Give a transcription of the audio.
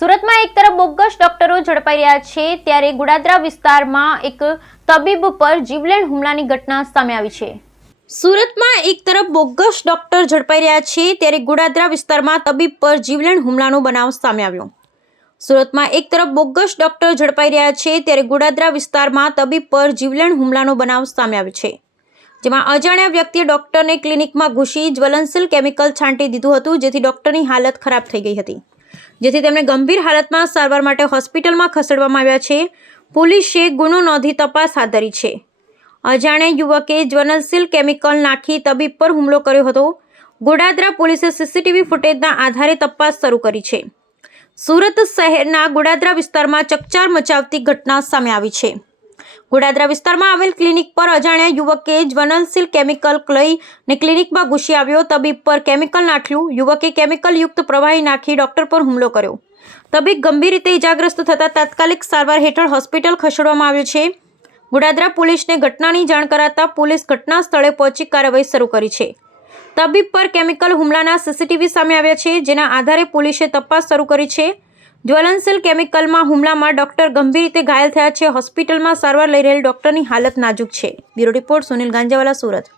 સુરતમાં એક તરફ બોગસ ડોક્ટરો ઝડપાઈ રહ્યા છે ત્યારે ગોડાદરા વિસ્તારમાં એક તબીબ પર જીવલેણ હુમલાની ઘટના સામે આવી છે। સુરતમાં એક તરફ બોગસ ડોક્ટર ઝડપાઈ રહ્યા છે ત્યારે ગોડાદરા વિસ્તારમાં તબીબ પર જીવલેણ હુમલાનો બનાવ સામે આવ્યો। સુરતમાં એક તરફ બોગસ ડોક્ટર ઝડપાઈ રહ્યા છે ત્યારે ગોડાદરા વિસ્તારમાં તબીબ પર જીવલેણ હુમલાનો બનાવ સામે આવ્યો છે, જેમાં અજાણ્યા વ્યક્તિએ ડોક્ટરને ક્લિનિકમાં ઘૂસી જ્વલનશીલ કેમિકલ છાંટી દીધું હતું, જેથી ડોક્ટરની હાલત ખરાબ થઈ ગઈ હતી, જેથી તેમને ગંભીર હાલતમાં સારવાર માટે હોસ્પિટલમાં ખસેડવામાં આવ્યા છે। પોલીસે ગુનો નોંધી તપાસ હાથ ધરી છે। અજાણ્યા યુવકે જ્વલનશીલ કેમિકલ નાખી તબીબ પર હુમલો કર્યો હતો। ગોડાદરા પોલીસે સીસીટીવી ફૂટેજના આધારે તપાસ શરૂ કરી છે। સુરત શહેરના ગોડાદરા વિસ્તારમાં ચકચાર મચાવતી ઘટના સામે આવી છે। ગોડાદરા વિસ્તારમાં આવેલ ક્લિનિક પર અજાણ્યા યુવકે જ્વલનશીલ કેમિકલ લઈને ક્લિનિકમાં ઘૂસી આવ્યો। તબીબ પર કેમિકલ નાખ્યું। યુવકે કેમિકલયુક્ત પ્રવાહી નાખી ડોક્ટર પર હુમલો કર્યો। તબીબ ગંભીર રીતે ઇજાગ્રસ્ત થતાં તાત્કાલિક સારવાર હેઠળ હોસ્પિટલ ખસેડવામાં આવ્યો છે। ગોડાદરા પોલીસને ઘટનાની જાણ કરાતા પોલીસ ઘટના સ્થળે પહોંચી કાર્યવાહી શરૂ કરી છે। તબીબ પર કેમિકલ હુમલાના સીસીટીવી સામે આવ્યા છે, જેના આધારે પોલીસે તપાસ શરૂ કરી છે। જ્વલનશીલ કેમિકલમાં હુમલામાં ડોક્ટર ગંભીર રીતે ઘાયલ થયા છે। હોસ્પિટલમાં સારવાર લઈ રહેલ ડોક્ટરની હાલત નાજુક છે। Bureau report Sunil Ganjawala, Surat.